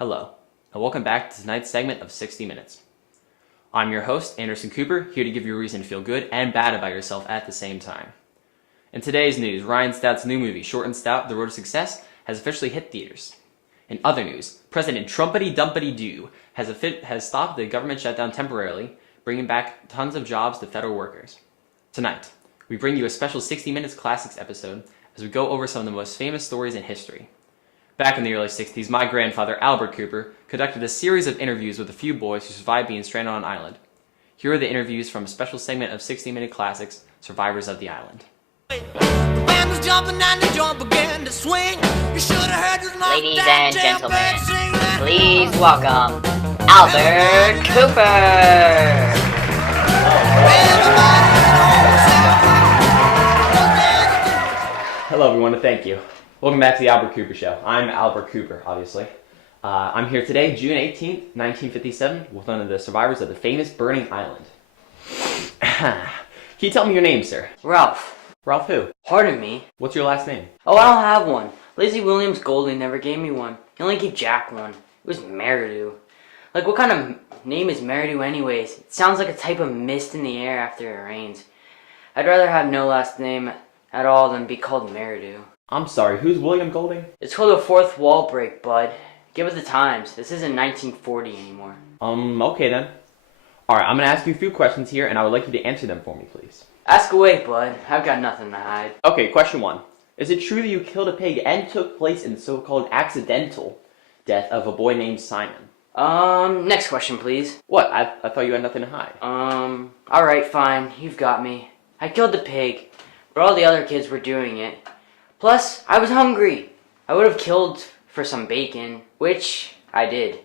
Hello, and welcome back to tonight's segment of 60 Minutes. I'm your host, Anderson Cooper, here to give you a reason to feel good and bad about yourself at the same time. In today's news, Ryan Stout's new movie, Short and Stout, The Road to Success, has officially hit theaters. In other news, President Trumpity-Dumpity-Doo has stopped the government shutdown temporarily, bringing back tons of jobs to federal workers. Tonight, we bring you a special 60 Minutes Classics episode as we go over some of the most famous stories in history. Back in the early 60s, my grandfather, Albert Cooper, conducted a series of interviews with a few boys who survived being stranded on an island. Here are the interviews from a special segment of 60 Minute Classics, Survivors of the Island. The band was jumping and the joint began to swing. You should have heard this Ladies and gentlemen, please welcome Albert Cooper. Hello everyone, and thank you. Welcome back to the Albert Cooper Show. I'm Albert Cooper, obviously. I'm here today, June 18th, 1957, with one of the survivors of the famous burning island. Can you tell me your name, sir? Ralph. Ralph who? Pardon me? What's your last name? Oh, I don't have one. Lazy Williams Golding never gave me one. He only gave Jack one. It was Meridew. Like, what kind of name is Meridew anyways? It sounds like a type of mist in the air after it rains. I'd rather have no last name at all than be called Meridew. I'm sorry, who's William Golding? It's called a fourth wall break, bud. Give it the times. This isn't 1940 anymore. Okay then. Alright, I'm gonna ask you a few questions here, and I would like you to answer them for me, please. Ask away, bud. I've got nothing to hide. Okay, question 1. Is it true that you killed a pig and took place in the so-called accidental death of a boy named Simon? Next question, please. What? I thought you had nothing to hide. Alright, fine. You've got me. I killed the pig, but all the other kids were doing it. Plus, I was hungry. I would have killed for some bacon, which I did.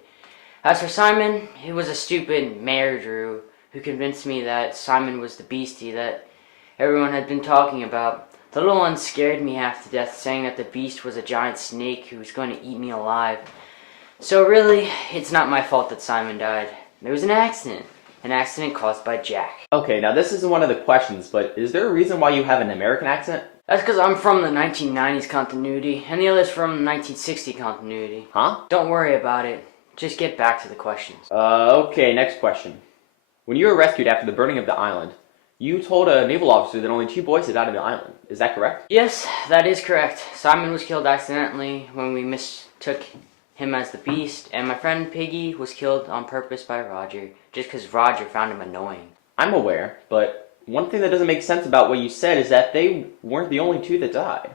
As for Simon, it was a stupid Mayor Drew who convinced me that Simon was the beastie that everyone had been talking about. The little one scared me half to death, saying that the beast was a giant snake who was going to eat me alive. So really, it's not my fault that Simon died. It was an accident. An accident caused by Jack. Okay, now this isn't one of the questions, but is there a reason why you have an American accent? That's because I'm from the 1990s continuity, and the other's from the 1960 continuity. Huh? Don't worry about it. Just get back to the questions. Okay, next question. When you were rescued after the burning of the island, you told a naval officer that only 2 boys had died on the island. Is that correct? Yes, that is correct. Simon was killed accidentally when we mistook him as the beast, and my friend Piggy was killed on purpose by Roger, just because Roger found him annoying. I'm aware, but one thing that doesn't make sense about what you said is that they weren't the only 2 that died.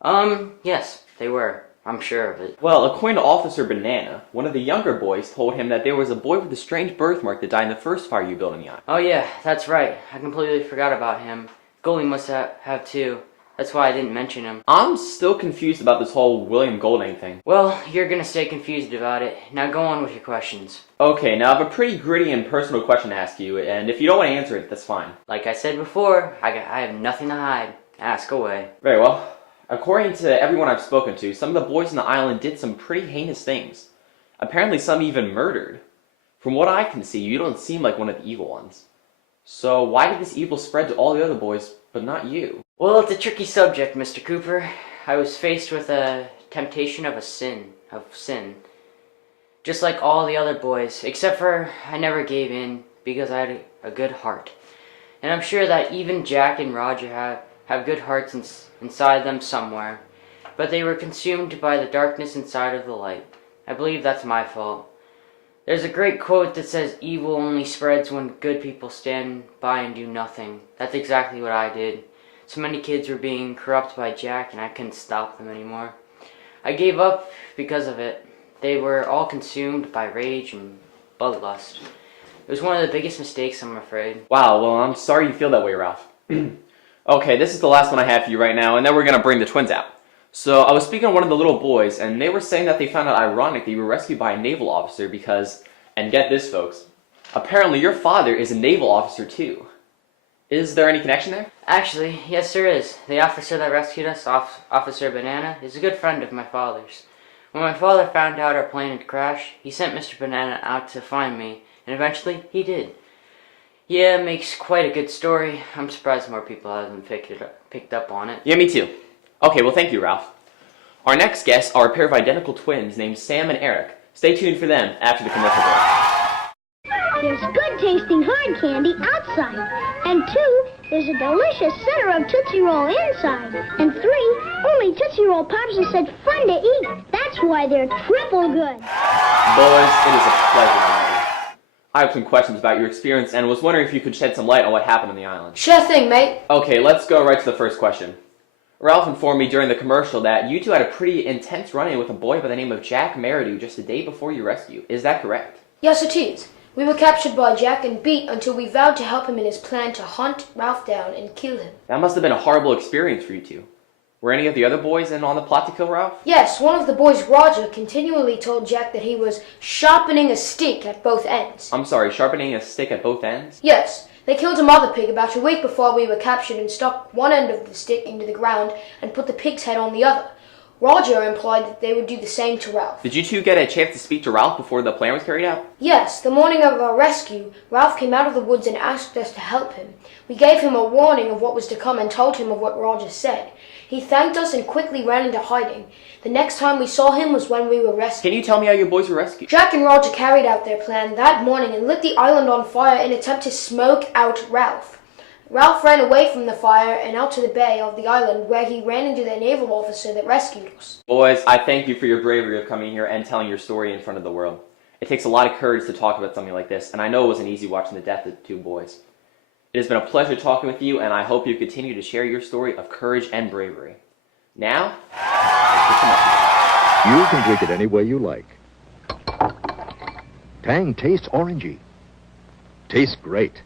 Yes, they were. I'm sure of it. Well, according to Officer Banana, one of the younger boys told him that there was a boy with a strange birthmark that died in the first fire you built in the island. Oh yeah, that's right. I completely forgot about him. Golding must have too. That's why I didn't mention him. I'm still confused about this whole William Golding thing. Well, you're gonna stay confused about it. Now go on with your questions. Okay, now I have a pretty gritty and personal question to ask you, and if you don't want to answer it, that's fine. Like I said before, I have nothing to hide. Ask away. Very well. According to everyone I've spoken to, some of the boys on the island did some pretty heinous things. Apparently some even murdered. From what I can see, you don't seem like one of the evil ones. So why did this evil spread to all the other boys, but not you? Well, it's a tricky subject, Mr. Cooper. I was faced with a temptation of sin. Just like all the other boys, except for I never gave in because I had a good heart. And I'm sure that even Jack and Roger have good hearts inside them somewhere. But they were consumed by the darkness inside of the light. I believe that's my fault. There's a great quote that says, "Evil only spreads when good people stand by and do nothing." That's exactly what I did. So many kids were being corrupted by Jack, and I couldn't stop them anymore. I gave up because of it. They were all consumed by rage and bloodlust. It was one of the biggest mistakes, I'm afraid. Wow, well, I'm sorry you feel that way, Ralph. Okay, this is the last one I have for you right now, and then we're gonna bring the twins out. So, I was speaking to one of the little boys, and they were saying that they found it ironic that you were rescued by a naval officer because, and get this, folks, apparently your father is a naval officer too. Is there any connection there? Actually, yes there is. The officer that rescued us, Officer Banana, is a good friend of my father's. When my father found out our plane had crashed, he sent Mr. Banana out to find me, and eventually he did. Yeah, it makes quite a good story. I'm surprised more people haven't picked up on it. Yeah, me too. Okay, well thank you, Ralph. Our next guests are a pair of identical twins named Sam and Eric. Stay tuned for them after the commercial break. There's good tasting hard candy outside. And 2, there's a delicious center of Tootsie Roll inside. And 3, only Tootsie Roll Pops are such fun to eat. That's why they're triple good. Boys, it is a pleasure to meet you. I have some questions about your experience and was wondering if you could shed some light on what happened on the island. Sure thing, mate. Okay, let's go right to the first question. Ralph informed me during the commercial that you two had a pretty intense run-in with a boy by the name of Jack Meridew just a day before your rescue. Is that correct? Yes, it is. We were captured by Jack and beat until we vowed to help him in his plan to hunt Ralph down and kill him. That must have been a horrible experience for you two. Were any of the other boys in on the plot to kill Ralph? Yes, one of the boys, Roger, continually told Jack that he was sharpening a stick at both ends. I'm sorry, sharpening a stick at both ends? Yes, they killed a mother pig about a week before we were captured and stuck one end of the stick into the ground and put the pig's head on the other. Roger implied that they would do the same to Ralph. Did you two get a chance to speak to Ralph before the plan was carried out? Yes, the morning of our rescue, Ralph came out of the woods and asked us to help him. We gave him a warning of what was to come and told him of what Roger said. He thanked us and quickly ran into hiding. The next time we saw him was when we were rescued. Can you tell me how your boys were rescued? Jack and Roger carried out their plan that morning and lit the island on fire in an attempt to smoke out Ralph. Ralph ran away from the fire and out to the bay of the island where he ran into the naval officer that rescued us. Boys, I thank you for your bravery of coming here and telling your story in front of the world. It takes a lot of courage to talk about something like this, and I know it wasn't easy watching the death of the two boys. It has been a pleasure talking with you, and I hope you continue to share your story of courage and bravery. Now, you can drink it any way you like. Tang tastes orangey. Tastes great.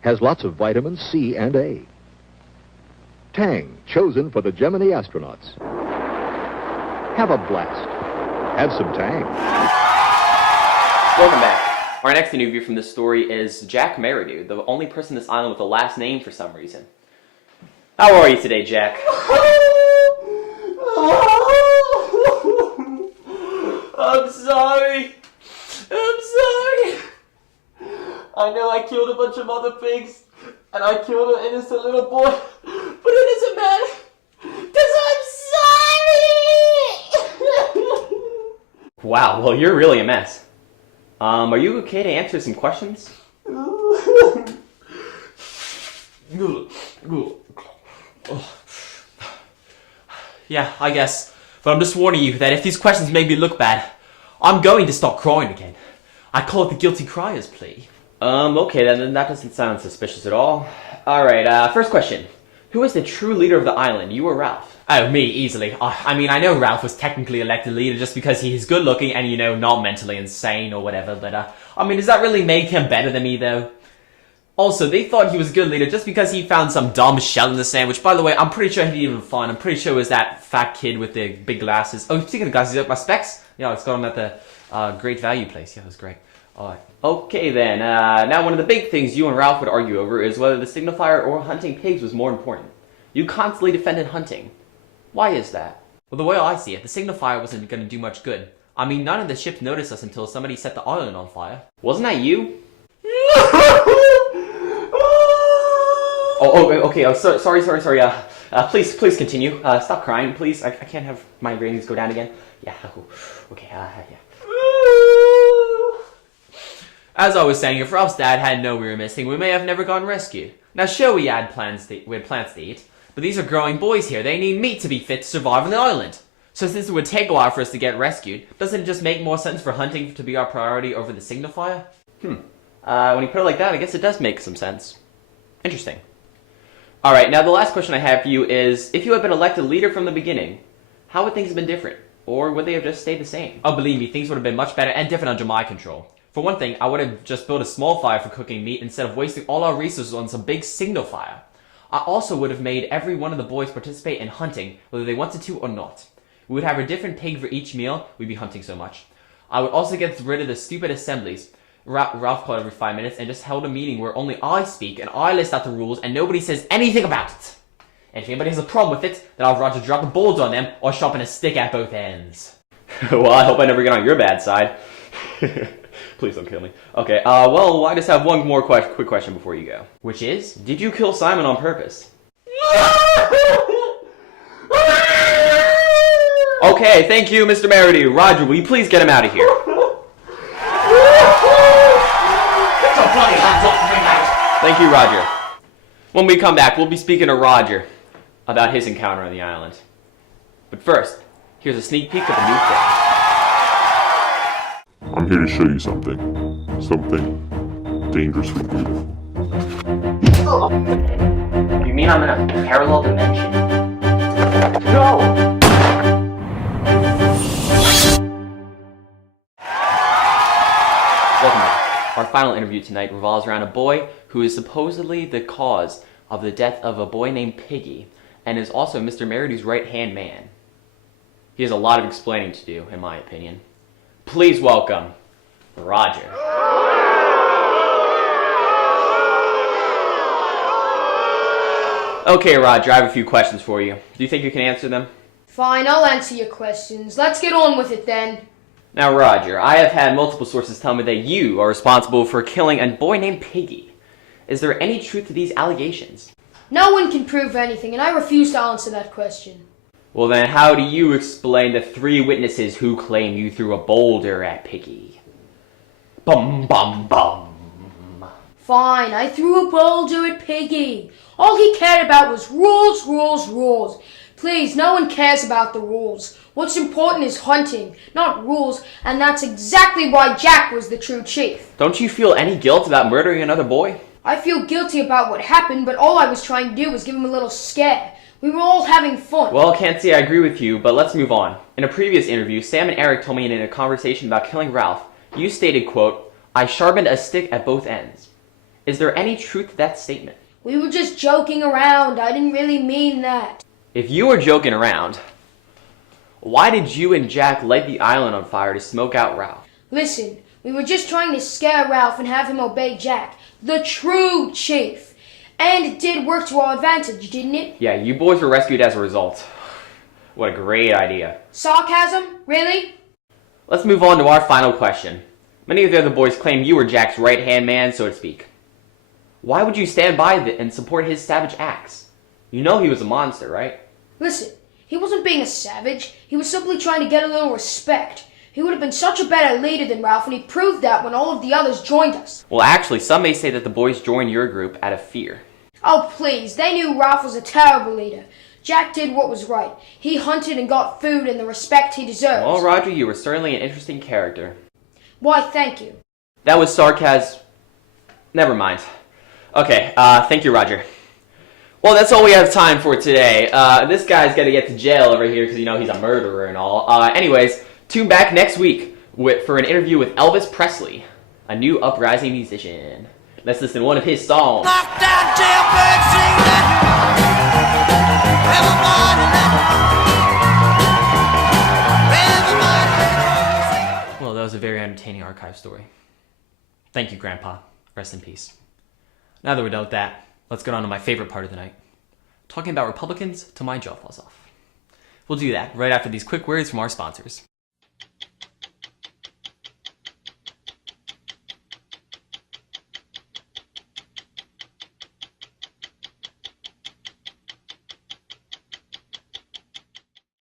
Has lots of vitamins C and A. Tang, chosen for the Gemini astronauts. Have a blast. Have some Tang. welcome back. Our next interview from this story is Jack Meridew, the only person on this island with a last name for some reason. How are you today, Jack? I'm sorry. I know I killed a bunch of other pigs, and I killed an innocent little boy, but it doesn't matter, because I'm sorry! Wow, well, you're really a mess. Are you okay to answer some questions? Yeah, I guess. But I'm just warning you that if these questions make me look bad, I'm going to start crying again. I call it the guilty crier's plea. Okay, then that doesn't sound suspicious at all. Alright, first question. Who is the true leader of the island, you or Ralph? Oh, me, easily. I mean, I know Ralph was technically elected leader just because he's good looking and, you know, not mentally insane or whatever, but, I mean, does that really make him better than me, though? Also, they thought he was a good leader just because he found some dumb shell in the sand, which, by the way, I'm pretty sure he didn't even find. I'm pretty sure it was that fat kid with the big glasses. Oh, speaking of glasses, my specs? Yeah, it's got them at the Great Value place. Yeah, it was great. Alright. Okay then, now one of the big things you and Ralph would argue over is whether the signifier or hunting pigs was more important. You constantly defended hunting. Why is that? Well, the way I see it, the signifier wasn't going to do much good. I mean, none of the ships noticed us until somebody set the island on fire. Wasn't that you? Okay, sorry. Please continue. Stop crying, please. I can't have my ratings go down again. Yeah, okay, yeah. As I was saying, if Ralph's dad hadn't known we were missing, we may have never gotten rescued. Now, sure, we had plants to eat, but these are growing boys here. They need meat to be fit to survive on the island. So since it would take a while for us to get rescued, doesn't it just make more sense for hunting to be our priority over the signifier? When you put it like that, I guess it does make some sense. Interesting. Alright, now the last question I have for you is, if you had been elected leader from the beginning, how would things have been different? Or would they have just stayed the same? Oh, believe me, things would have been much better and different under my control. For one thing, I would have just built a small fire for cooking meat instead of wasting all our resources on some big signal fire. I also would have made every one of the boys participate in hunting, whether they wanted to or not. We would have a different pig for each meal, we'd be hunting so much. I would also get rid of the stupid assemblies Ralph called every 5 minutes and just held a meeting where only I speak and I list out the rules and nobody says anything about it. And if anybody has a problem with it, then I'll Roger drop the balls on them or sharpen a stick at both ends. Well, I hope I never get on your bad side. Please don't kill me. Okay, well, I just have one more quick question before you go. Which is, did you kill Simon on purpose? Okay, thank you, Mr. Merity. Roger, will you please get him out of here? Thank you, Roger. When we come back, we'll be speaking to Roger about his encounter on the island. But first, here's a sneak peek of a new film. I'm here to show you something. Something dangerously beautiful. You mean I'm in a parallel dimension? No! Welcome back. Our final interview tonight revolves around a boy who is supposedly the cause of the death of a boy named Piggy, and is also Mr. Merity's right-hand man. He has a lot of explaining to do, in my opinion. Please welcome Roger. Okay, Roger, I have a few questions for you. Do you think you can answer them? Fine, I'll answer your questions. Let's get on with it then. Now, Roger, I have had multiple sources tell me that you are responsible for killing a boy named Piggy. Is there any truth to these allegations? No one can prove anything, and I refuse to answer that question. Well then, how do you explain the 3 witnesses who claim you threw a boulder at Piggy? Bum bum bum. Fine, I threw a boulder at Piggy. All he cared about was rules, rules, rules. Please, no one cares about the rules. What's important is hunting, not rules, and that's exactly why Jack was the true chief. Don't you feel any guilt about murdering another boy? I feel guilty about what happened, but all I was trying to do was give him a little scare. We were all having fun. Well, can't say I agree with you, but let's move on. In a previous interview, Sam and Eric told me in a conversation about killing Ralph, you stated, quote, "I sharpened a stick at both ends." Is there any truth to that statement? We were just joking around. I didn't really mean that. If you were joking around, why did you and Jack light the island on fire to smoke out Ralph? Listen, we were just trying to scare Ralph and have him obey Jack, the true chief. And it did work to our advantage, didn't it? Yeah, you boys were rescued as a result. What a great idea. Sarcasm? Really? Let's move on to our final question. Many of the other boys claim you were Jack's right-hand man, so to speak. Why would you stand by and support his savage acts? You know he was a monster, right? Listen, he wasn't being a savage. He was simply trying to get a little respect. He would have been such a better leader than Ralph, and he proved that when all of the others joined us. Well, actually, some may say that the boys joined your group out of fear. Oh, please. They knew Ralph was a terrible leader. Jack did what was right. He hunted and got food and the respect he deserves. Well, Roger, you were certainly an interesting character. Why, thank you. That was sarcasm. Never mind. Okay, thank you, Roger. Well, that's all we have time for today. This guy's got to get to jail over here because, you know, he's a murderer and all. Anyways, tune back next week for an interview with Elvis Presley, a new uprising musician. Let's listen to one of his songs. Knocked out jailbird singing. Well, that was a very entertaining archive story. Thank you, Grandpa. Rest in peace. Now that we're done with that, let's get on to my favorite part of the night. Talking about Republicans till my jaw falls off. We'll do that right after these quick words from our sponsors.